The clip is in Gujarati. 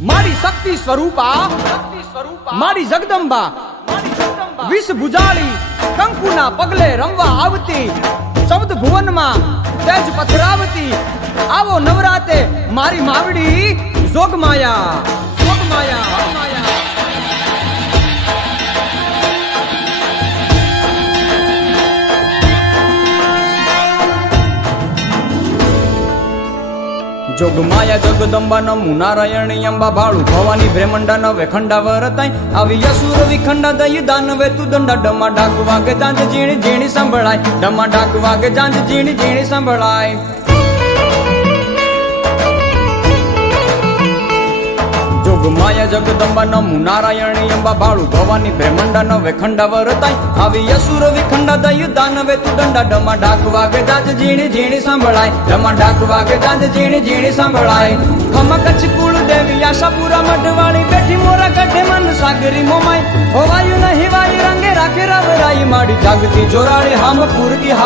મારી શક્તિ સ્વરૂપા શક્તિ સ્વરૂપા મારી જગદંબા વિષ ભુજાળી કંકુના પગલે રમવા આવતી ચૌદ ભુવનમાં તેજ પથરાવતી આવો નવરાતે મારી માવડી જોગમાયા જોગમાયા જગદંબા નમુ નારાયણી અંબા ભાળુ ભવાની ભ્રેમંડા નવે ખંડા વરતાય આવી અસુર વિખંડા દઈ દાનવે તું દંડા ડમા ડાક વાગે જાંજ ઝીણી ઝીણી સંભળાય ડમા ડાક વાગે જાંજ ઝીણી ઝીણી સંભળાય આ જગતંબા નમુ નારાયણ એંબા ભાળું ધોવાની બ્રહ્મંડનો વેખંડા પર તાઈ આવી અસુર વિકંડ દયુ દાનવેતુ ડંડા ડમ ડાખવા કે જાજ જીણ જીણ સંભળાય ડમ ડાખવા કે જાજ જીણ જીણ સંભળાય ખમકચકુળ દેવી આશા પૂરા મડવાળી બેઠી મોરા કઠે મન સાગરી મોમઈ હોવાયું નહીં વાઈ રંગે રાખે રવરાઈ માડી જાગતી જોરાળી હામફૂરકી